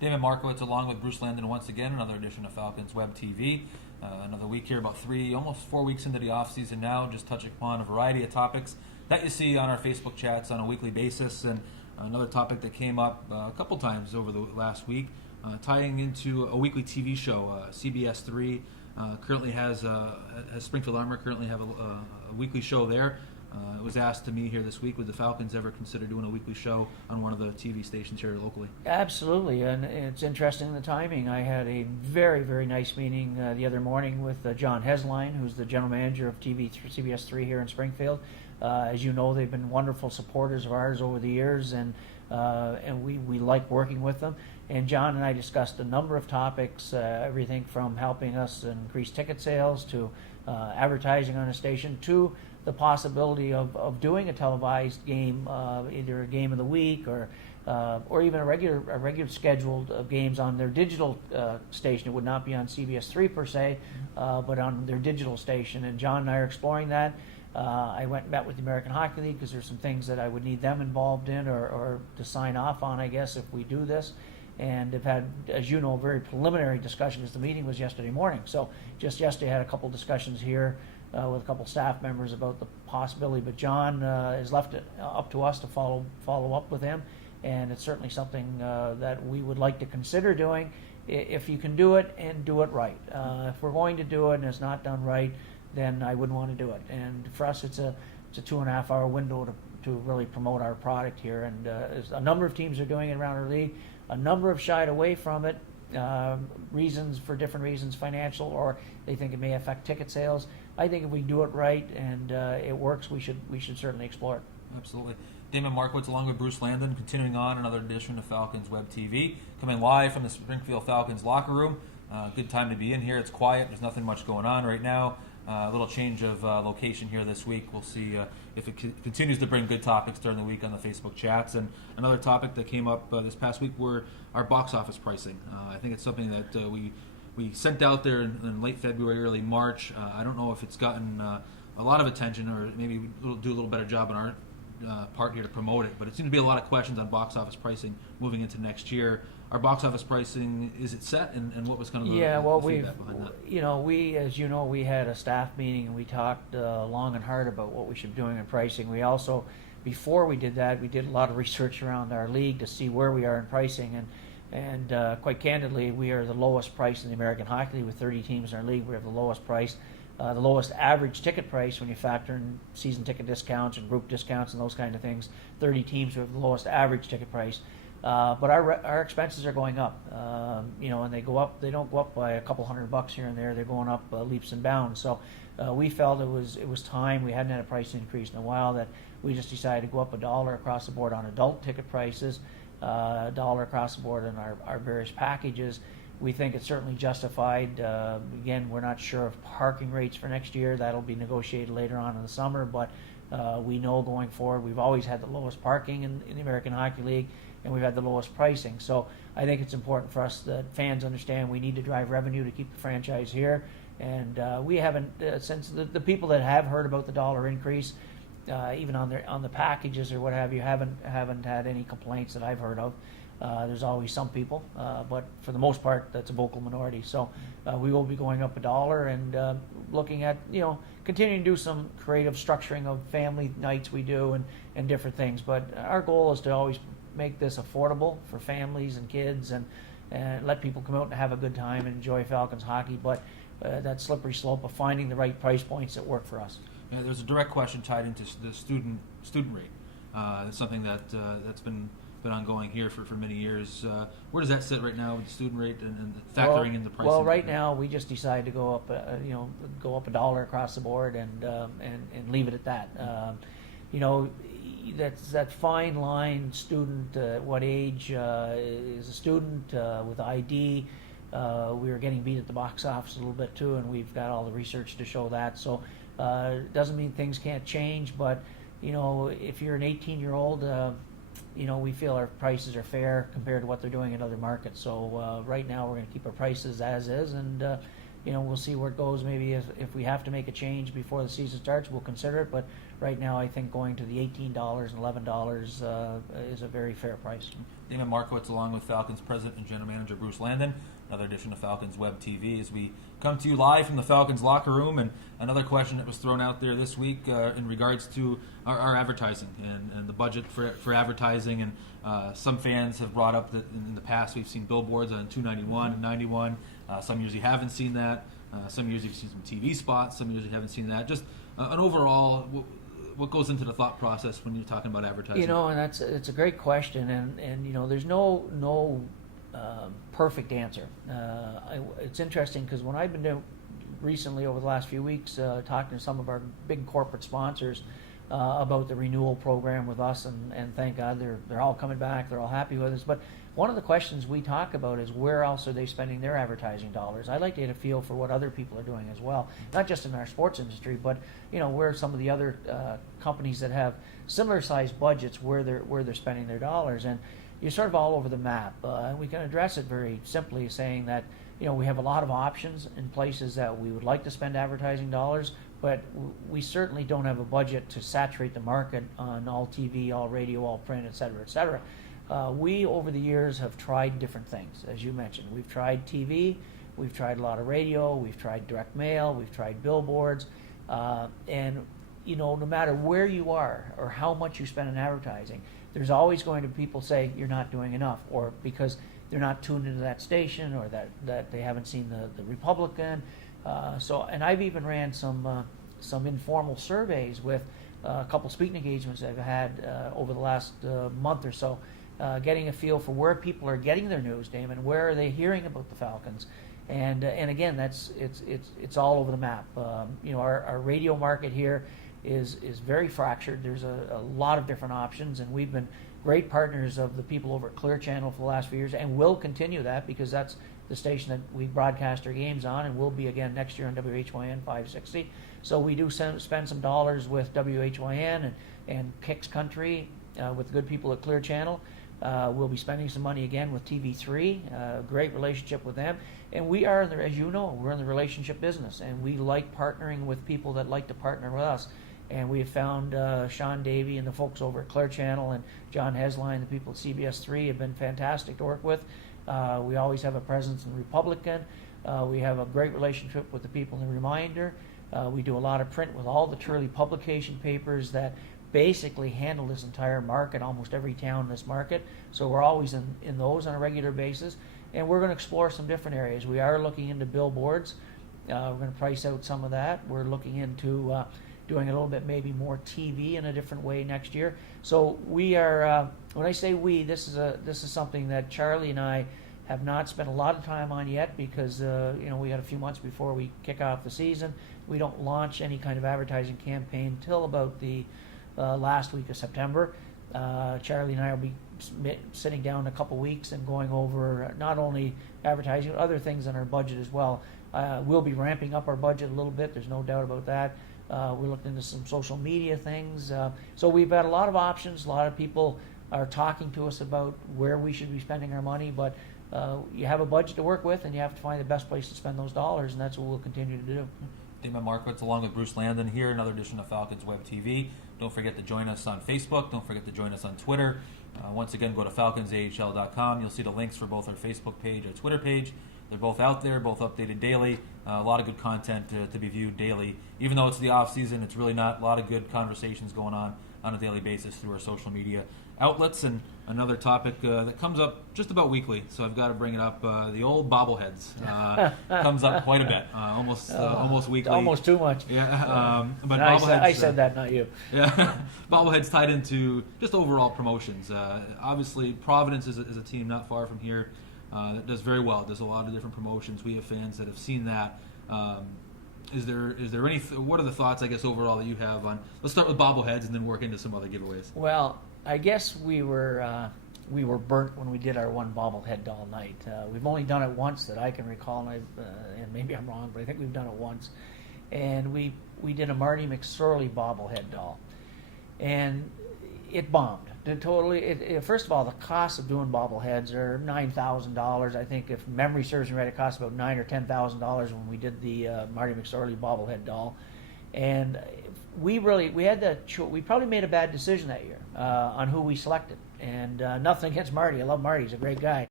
David Markowitz along with Bruce Landon once again, another edition of Falcons Web TV. Another week here, about almost 4 weeks into the off-season now, just touching upon a variety of topics that you see on our Facebook chats on a weekly basis. And another topic that came up a couple times over the last week, tying into a weekly TV show. CBS 3 currently has Springfield Armor currently have a weekly show there. It was asked to me here this week, would the Falcons ever consider doing a weekly show on one of the TV stations here locally? Absolutely, and it's interesting the timing. I had a very, very nice meeting the other morning with John Hesline, who's the general manager of CBS 3 here in Springfield. As you know, they've been wonderful supporters of ours over the years, and we like working with them. And John and I discussed a number of topics, everything from helping us increase ticket sales to advertising on a station to the possibility of doing a televised game, either a game of the week or even a regular scheduled of games on their digital station. It would not be on CBS 3 per se, but on their digital station. And John and I are exploring that. I went and met with the American Hockey League because there's some things that I would need them involved in or to sign off on, I guess, if we do this. And have had, as you know, a very preliminary discussion because the meeting was yesterday morning. So just yesterday I had a couple discussions here with a couple staff members about the possibility. But John has left it up to us to follow up with him. And it's certainly something that we would like to consider doing if you can do it and do it right. If we're going to do it and it's not done right, then I wouldn't want to do it. And for us, it's a 2.5 hour window to really promote our product here. And a number of teams are doing it around our league. A number have shied away from it, for different reasons, financial, or they think it may affect ticket sales. I think if we do it right and it works, we should certainly explore it. Absolutely. Damon Markowitz along with Bruce Landon, continuing on another edition of Falcons Web TV, coming live from the Springfield Falcons locker room. Good time to be in here. It's quiet. There's nothing much going on right now. A little change of location here this week. We'll see if it continues to bring good topics during the week on the Facebook chats. And another topic that came up this past week were our box office pricing. I think it's something that we sent out there in late February, early March. I don't know if it's gotten a lot of attention, or maybe we'll do a little better job on our part here to promote it. But it seems to be a lot of questions on box office pricing moving into next year. Our box office pricing, is it set, and what was kind of the feedback behind that? As you know, we had a staff meeting and we talked long and hard about what we should be doing in pricing. We also, before we did that, we did a lot of research around our league to see where we are in pricing, and quite candidly, we are the lowest price in the American Hockey League with 30 teams in our league. We have the lowest price. The lowest average ticket price when you factor in season ticket discounts and group discounts and those kind of things. 30 teams, we have the lowest average ticket price. But our expenses are going up, and they go up. They don't go up by a couple $100 here and there. They're going up leaps and bounds. So we felt it was time. We hadn't had a price increase in a while, that we just decided to go up $1 across the board on adult ticket prices, $1 across the board on our various packages. We think it's certainly justified. Again, we're not sure of parking rates for next year. That'll be negotiated later on in the summer. But we know going forward, we've always had the lowest parking in the American Hockey League, and we've had the lowest pricing. So I think it's important for us that fans understand we need to drive revenue to keep the franchise here. And we haven't, since the people that have heard about the dollar increase, even on the packages or what have you, haven't had any complaints that I've heard of. There's always some people, but for the most part, that's a vocal minority. So we will be going up $1 and looking at, continuing to do some creative structuring of family nights we do and different things. But our goal is to always make this affordable for families and kids and let people come out and have a good time and enjoy Falcons hockey. But that slippery slope of finding the right price points that work for us. Yeah, there's a direct question tied into the student rate. It's something that's been ongoing here for many years. Where does that sit right now with the student rate and factoring in the pricing? Well, right now we just decided to go up $1 across the board and leave it at that. That's that fine line. Student, what age is a student with ID? We were getting beat at the box office a little bit too, and we've got all the research to show that. So it doesn't mean things can't change, but if you're an 18-year-old, we feel our prices are fair compared to what they're doing in other markets. So right now we're going to keep our prices as is, and we'll see where it goes. Maybe if we have to make a change before the season starts, we'll consider it. But right now, I think going to the $18 and $11 is a very fair price. Damon Markowitz along with Falcons President and General Manager Bruce Landon. Another edition of Falcons Web TV as we come to you live from the Falcons locker room. And another question that was thrown out there this week in regards to our advertising and the budget for advertising. And some fans have brought up that in the past we've seen billboards on 291 and 91. Some usually haven't seen that. Some usually have seen some TV spots. Some usually haven't seen that. Just an overall, what goes into the thought process when you're talking about advertising? And it's a great question, and there's no perfect answer. It's interesting because when I've been doing recently over the last few weeks talking to some of our big corporate sponsors about the renewal program with us, and thank God they're all coming back, they're all happy with us. But one of the questions we talk about is where else are they spending their advertising dollars? I'd like to get a feel for what other people are doing as well, not just in our sports industry, but where some of the other companies that have similar sized budgets, where they're spending their dollars. And you're sort of all over the map. We can address it very simply, saying that we have a lot of options in places that we would like to spend advertising dollars, but we certainly don't have a budget to saturate the market on all TV, all radio, all print, et cetera, et cetera. We, over the years, have tried different things, as you mentioned. We've tried TV, we've tried a lot of radio, we've tried direct mail, we've tried billboards, and no matter where you are or how much you spend on advertising, there's always going to be people say you're not doing enough, or because they're not tuned into that station, or that they haven't seen the Republican. And I've even ran some informal surveys with a couple speaking engagements I've had over the last month or so, getting a feel for where people are getting their news, Damon, where are they hearing about the Falcons, and again, it's all over the map. Our radio market here is very fractured. There's a lot of different options, and we've been great partners of the people over at Clear Channel for the last few years, and will continue that because that's the station that we broadcast our games on, and will be again next year on WHYN 560. So we do spend some dollars with WHYN and Kicks Country with the good people at Clear Channel. We'll be spending some money again with TV3, great relationship with them. And we are, as you know, we're in the relationship business, and we like partnering with people that like to partner with us. And we have found Sean Davey and the folks over at Clear Channel, and John Hesline, the people at CBS3 have been fantastic to work with. We always have a presence in Republican. We have a great relationship with the people in the Reminder. We do a lot of print with all the Turley publication papers that basically handle this entire market, almost every town in this market. So we're always in those on a regular basis. And we're going to explore some different areas. We are looking into billboards. We're going to price out some of that. We're looking into doing a little bit maybe more TV in a different way next year. So we are, when I say we, this is something that Charlie and I have not spent a lot of time on yet because we got a few months before we kick off the season. We don't launch any kind of advertising campaign till about the last week of September. Charlie and I will be sitting down in a couple weeks and going over not only advertising but other things in our budget as well. We'll be ramping up our budget a little bit. There's no doubt about that. We're looking into some social media things. So we've got a lot of options. A lot of people are talking to us about where we should be spending our money, but you have a budget to work with, and you have to find the best place to spend those dollars, and that's what we'll continue to do. Damon Markowitz along with Bruce Landon here, another edition of Falcons Web TV. Don't forget to join us on Facebook. Don't forget to join us on Twitter. Once again, go to falconsahl.com. You'll see the links for both our Facebook page and Twitter page. They're both out there, both updated daily. A lot of good content to be viewed daily. Even though it's the off season, it's really not. A lot of good conversations going on a daily basis through our social media outlets. And another topic that comes up just about weekly, so I've got to bring it up. The old bobbleheads comes up quite a bit, almost weekly. Almost too much. Yeah, but bobbleheads. I said that, not you. Yeah, bobbleheads tied into just overall promotions. Obviously, Providence is a team not far from here. That does very well. There's a lot of different promotions. We have fans that have seen that. Is there any? What are the thoughts, I guess, overall that you have on? Let's start with bobbleheads and then work into some other giveaways. Well, I guess we were burnt when we did our one bobblehead doll night. We've only done it once that I can recall, and maybe I'm wrong, but I think we've done it once. And we did a Marty McSorley bobblehead doll, and it bombed. First of all, the cost of doing bobbleheads are $9,000. I think if memory serves me right, it cost about $9,000 or $10,000 when we did the Marty McSorley bobblehead doll, and we probably made a bad decision that year on who we selected. And nothing against Marty. I love Marty. He's a great guy.